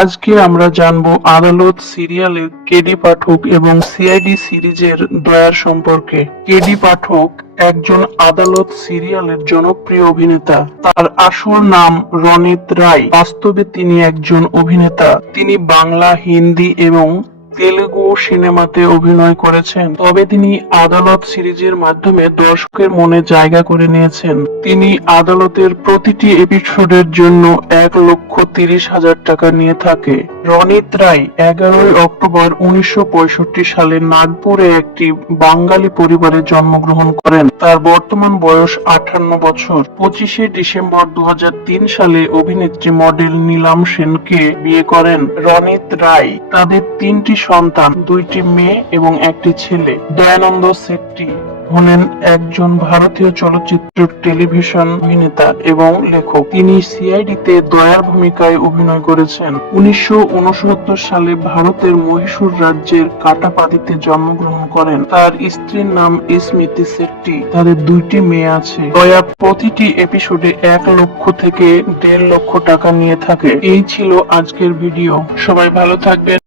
আজকে আমরা জানবো আদালত সিরিয়ালের কেডি পাঠক এবং সিআইডি সিরিজের দয়ার সম্পর্কে। কেডি পাঠক একজন আদালত সিরিয়ালের জনপ্রিয় অভিনেতা। তার আসল নাম রনিত রায়। বাস্তবে তিনি একজন অভিনেতা। তিনি বাংলা, হিন্দি এবং তেলুগু সিনেমাতে অভিনয় করেছেন। তবে তিনি আদালত সিরিজের মাধ্যমে দর্শকের মনে জায়গা করে নিয়েছেন। তিনি আদালতের প্রতিটি এপিসোডের জন্য 1,30,000 টাকা নিয়ে থাকে। রনিত রায় 11 অক্টোবর 1965 সালে নাগপুরে একটি বাঙালি পরিবারে জন্মগ্রহণ করেন। তার বর্তমান বয়স 58 বছর। 25 ডিসেম্বর 2003 সালে অভিনেত্রী মডেল নীলাম সেনকে বিয়ে করেন রনিত রায়। তাদের 3টি সন্তান, 2টি মেয়ে এবং একটি ছেলে। দয়ানন্দ শেট্টি হলেন একজন ভারতীয় চলচ্চিত্র, টেলিভিশন অভিনেতা এবং লেখক। তিনি সিআইডিতে দয়ার ভূমিকায় অভিনয় করেছেন। 1969 সালে ভারতের মহীশূর রাজ্যের কাটাপাদিতে জন্মগ্রহণ করেন। তার স্ত্রীর নাম স্মৃতি শেট্টি। তাদের 2টি মেয়ে আছে। দয়া প্রতিটি এপিসোডে 1 লক্ষ থেকে 1.5 লক্ষ টাকা নিয়ে থাকে। এই ছিল আজকের ভিডিও। সবাই ভালো থাকবেন।